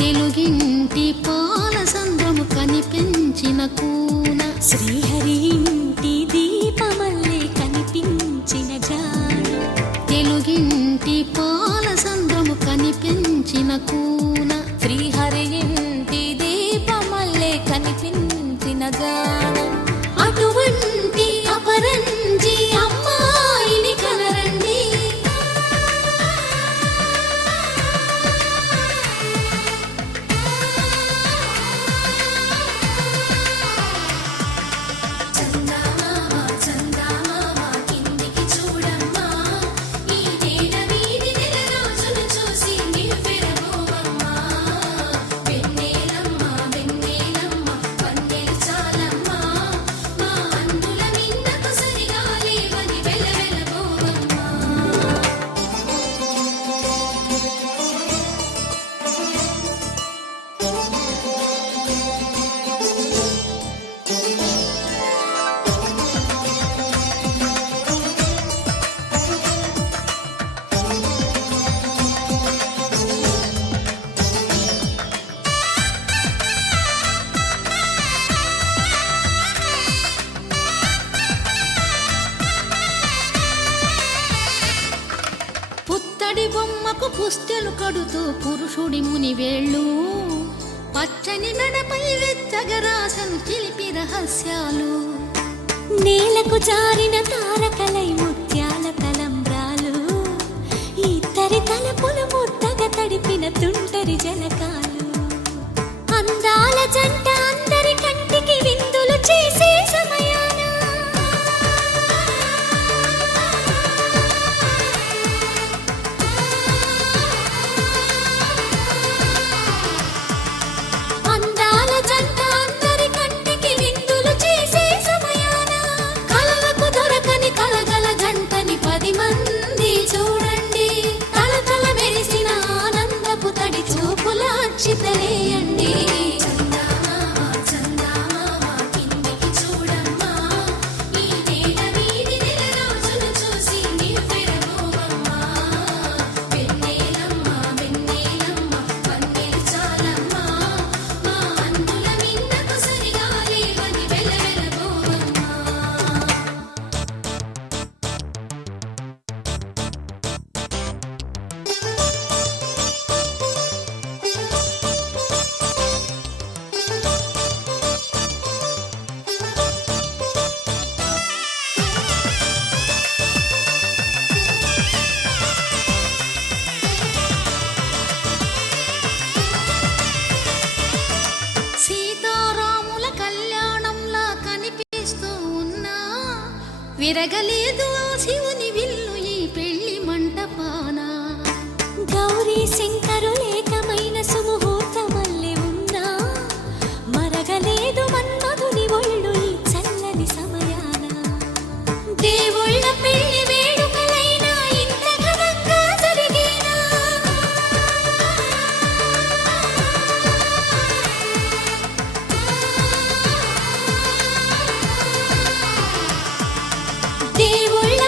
తెలుగింటి పాల సంద్రము కనిపించిన కూన శ్రీహరి ఇంటి దీపమల్లే కనిపించిన జాడ తెలుగింటి పాల సంద్రము కనిపించిన కూన శ్రీహరి ఇంటి దీపమల్లే కనిపించిన జాడ అటువంటి అపరంజి అమ్మాయిని కనరండి పుత్తడి బొమ్మకు పుస్తెలు కడుతూ పురుషుడి ముని వేళ్ళు పచ్చని మెడపై వెచ్చగరాసను చిలిపి రహస్యాలు నేలకు జారిన తారకలై ముత్యాల తలంబ్రాలు ఇద్దరి తలపులు ముద్దగా తడిపిన తుంటరి జలకాలు అందాల జంట అందరి కంటికి విందులు చేసే సమయాన అందాల జంట అందరి కంటికి విందులు చేసే సమయాన కలలకు దొరకని కలగల జంటని 10 మంది చూడండి తలతల మెరిసిన ఆనందపు తడి చూపుల అక్షితలేయండి సీతారాముల కళ్యాణంలా కనిపిస్తూ ఉన్నా విరగలేదు ఆ శివుని విల్లు ఈ పెళ్లి మంటపాన గౌరీ శంకరులేకమైన సుముహూర్తమల్లె ఉన్నా మరగలేదు మన్మధుని ఒళ్ళు ఈ చల్లని సమయాన దేవుళ్ళ పెళ్లి వేడుకలైనా ఇంత ఘనంగా జరిగేనా దేవుళ్ళ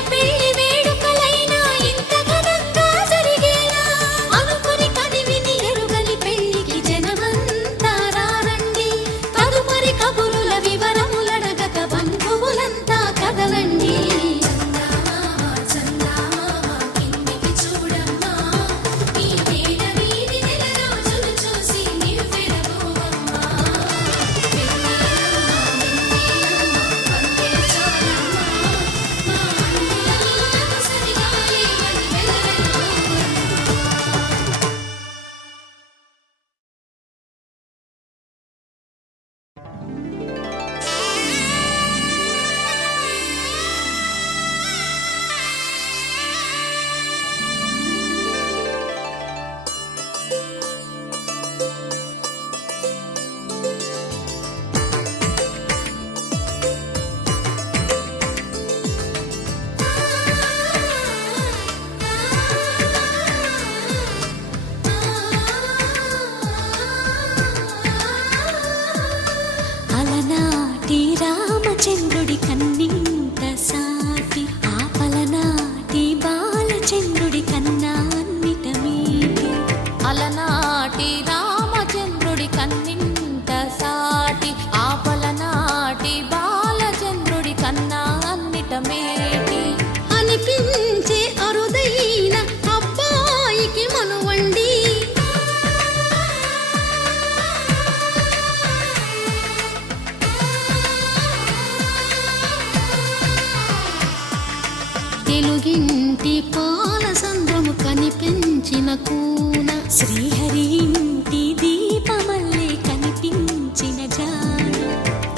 తెలుగింటి పాల సంద్రము కనిపించిన కూన, శ్రీహరి ఇంటి దీపమల్లే కనిపించిన జాన,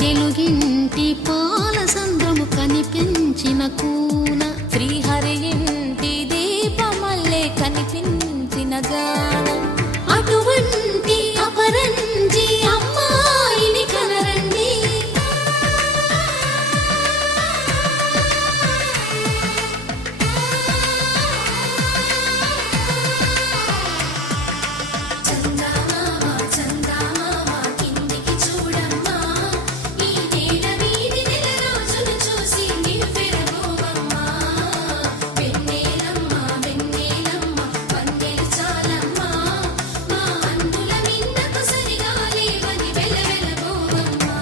తెలుగింటి పాల సంద్రము కనిపించిన కూన, శ్రీహరి ఇంటి దీపమల్లే కనిపించిన జాన. అటువంటి అపరంజి అమ్మాయిని కనరండి. చందమామ చందమామ కిందికి చూడమ్మా, ఈ నేల వీధి నెల రోజులు చూసి నివ్వెరబోవమ్మా. వెన్నెలమ్మ వెన్నెలమ్మ వన్నెలు చాలమ్మా, మా అందుల మిన్నకు సరిగా లేవని వెలవెలబోవమ్మా.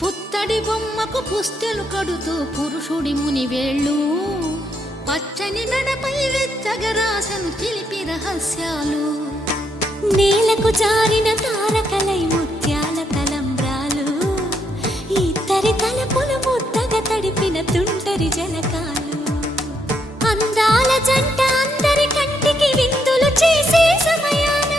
పుత్తడి బొమ్మకు పుస్తెలు కడుతూ పురుషుడి ముని వేళ్ళు, పచ్చని నడపై వెచ్చగరాసను చిలిపి రహస్యాలు. నేలకు జారిన తారకలై ముత్యాల తలంబ్రాలు, ఇద్దరి తలపులు ముద్దగా తడిపిన తుంటరి జలకాలు. అందాల జంట అందరి కంటికి విందులు చేసే సమయాన,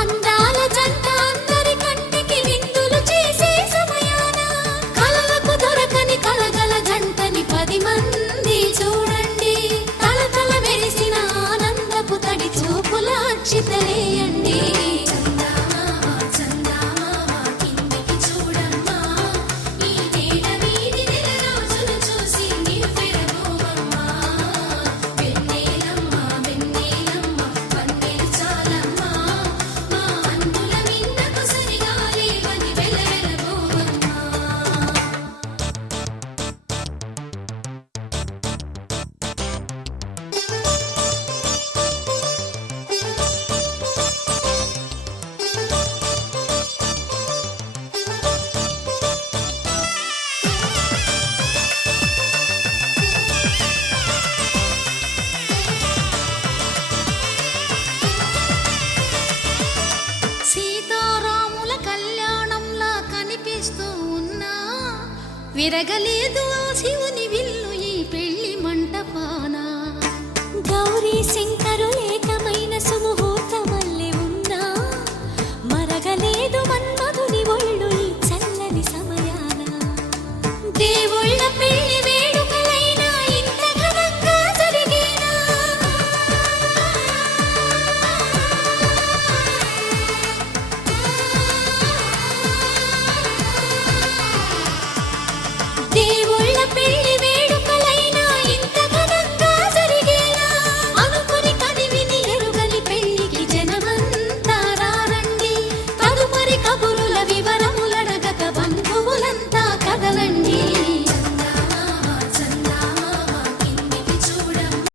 అందాల జంట అందరి కంటికి విందులు చేసే సమయాన, కలలకు దొరకని కలగల జంటని 10 మంది చూడండి. తలతల మెరిసిన ఆనందపు తడి చూపుల అక్షితలేయండి. చందమామ చందమామ కిందికి చూడమ్మా, ఈ నేల వీధి నెల రోజులు చూసి నివ్వెరబోవమ్మా. వెన్నెలమ్మ వెన్నెలమ్మ వన్నెలు చాలమ్మా, మా అందుల మిన్నకు సరిగా లేవని వెలవెలబోవమ్మా. సీతారాముల కళ్యాణంలా కనిపిస్తూ ఉన్నా, విరగలేదు ఆ శివుని